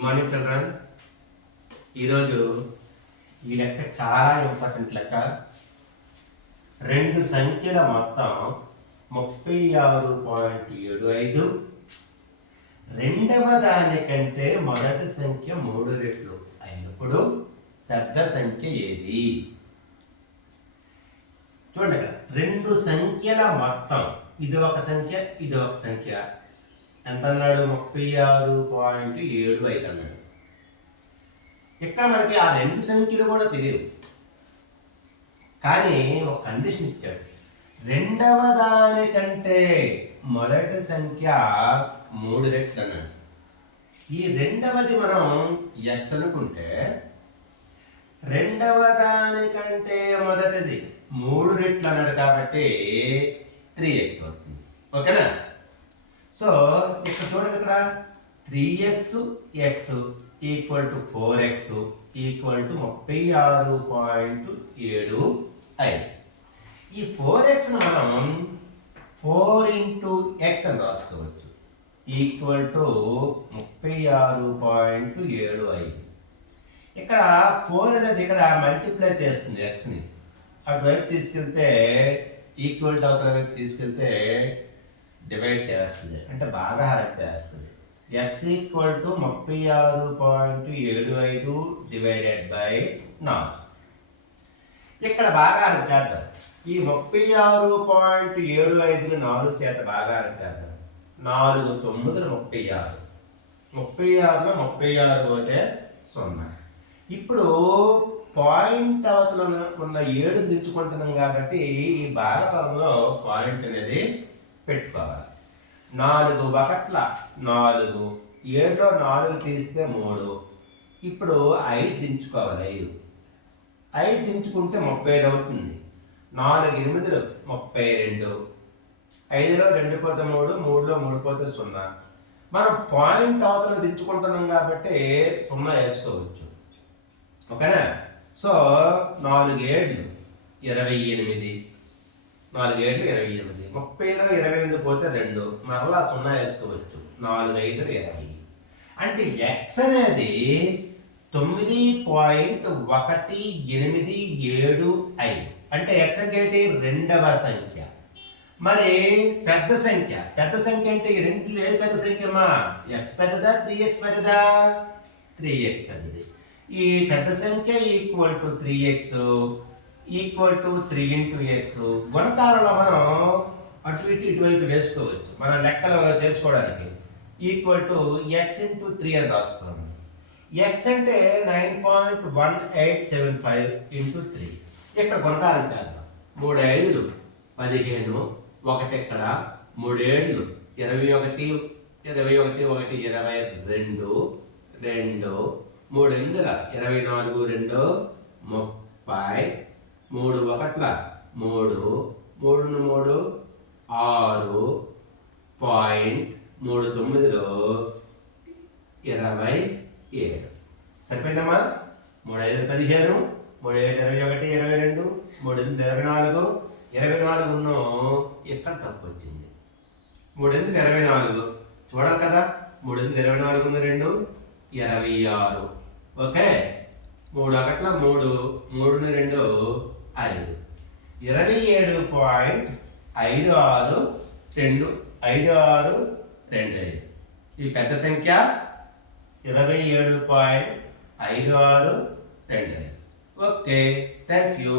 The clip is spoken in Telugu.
Good morning children. ఈరోజు ఈ లెక్క చాలా ఇంపార్టెంట్ లెక్క. రెండు సంఖ్యల మొత్తం 36.75, రెండవ దానికంటే మొదటి సంఖ్య 3 రెట్లు అయినప్పుడు పెద్ద సంఖ్య ఏది? చూడండి, రెండు సంఖ్యల మొత్తం, ఇది ఒక సంఖ్య, ఇది ఒక సంఖ్య. ఎంత అన్నాడు? 36.75 అన్నాడు. ఇక్కడ మనకి ఆ రెండు సంఖ్యలు కూడా తెలియవు, కానీ ఒక కండిషన్ ఇచ్చాడు. రెండవ దానికంటే మొదటి సంఖ్య 3 రెట్లు అన్నాడు. ఈ రెండవది మనం x అనుకుంటే, రెండవ దానికంటే మొదటిది 3 రెట్లు అన్నాడు కాబట్టి 3x అవుతుంది. ఓకేనా? సో ఇక్కడ చూడండి, ఇక్కడ 3x x equal to 4x equal to 36.75. ఈ 4x మనం 4 ఇంటూ x అని రాసుకోవచ్చు, ఈక్వల్ టు 36.75. ఇక్కడ 4 అనేది ఇక్కడ మల్టిప్లై చేస్తుంది xని, అటువైపు తీసుకెళ్తే ఈక్వల్ టు అవతల వైపు తీసుకెళ్తే డివైడ్ చేస్తుంది, అంటే భాగాహారం చేస్తుంది. x equal to 36.75 divided by 4. ఇక్కడ భాగాహారం చేద్దాం. ఈ 36.75 4 చేత భాగాహారం చేద్దాం. 4 9 36, 36లో 36 పోతే 0. ఇప్పుడు పాయింట్ అవతల ఉన్న 7 దించుకుంటున్నాం కాబట్టి ఈ భాగఫలంలో పాయింట్ అనేది పెట్టుకోవాలి. 4 1 4, 7లో 4 తీస్తే 3. ఇప్పుడు 5 దించుకోవాలి. 5 దించుకుంటే 35 అవుతుంది. 4 8 32, 5లో 2 పోతే 3, 3లో 3 పోతే 0. మనం పాయింట్ అవతల దించుకుంటున్నాం కాబట్టి 0 వేసుకోవచ్చు. ఓకేనా? సో 4 7 28, 4 7 28, 30లో 28 పోతే 2, మరలా 0 వేసుకోవచ్చు. 4 5 20. అంటే x అనేది 9.187. అంటే x అంటే ఏంటి? రెండవ సంఖ్య. మరి పెద్ద సంఖ్య, పెద్ద సంఖ్య అంటే ఈ రెండింటిలో ఏది పెద్ద సంఖ్యమా? x పెద్దదా 3x పెద్దదా? 3x పెద్దది. ఈ పెద్ద సంఖ్య equal to 3x equal to 3 into x. గుణకారంలో మనం అటు ఇటు ఇటువైపు వేసుకోవచ్చు, మన లెక్కలు చేసుకోవడానికి. ఈక్వల్ టు x ఇంటూ 3 అని రాసుకోండి. x అంటే 9.1875 ఇంటూ 3. ఇక్కడ గుణకారం చేద్దాం. 3 5 15, 1 ఇక్కడ 3 7 21, 21 1 22, 2 3 8 24, 2 30, 3 1 3, 3 6, 6.39 27. సరిపోయిందమ్మా? 3 5 15, 3 7 21 22, 3 8 24, 24 ఇక్కడ తప్పు వచ్చింది. 3 8 24 చూడాలి కదా. 3 8 24 2 26. ఓకే. 3 1 3, 3 2 5, 27.5625. ఈ పెద్ద సంఖ్య 27.5625. Okay, thank you.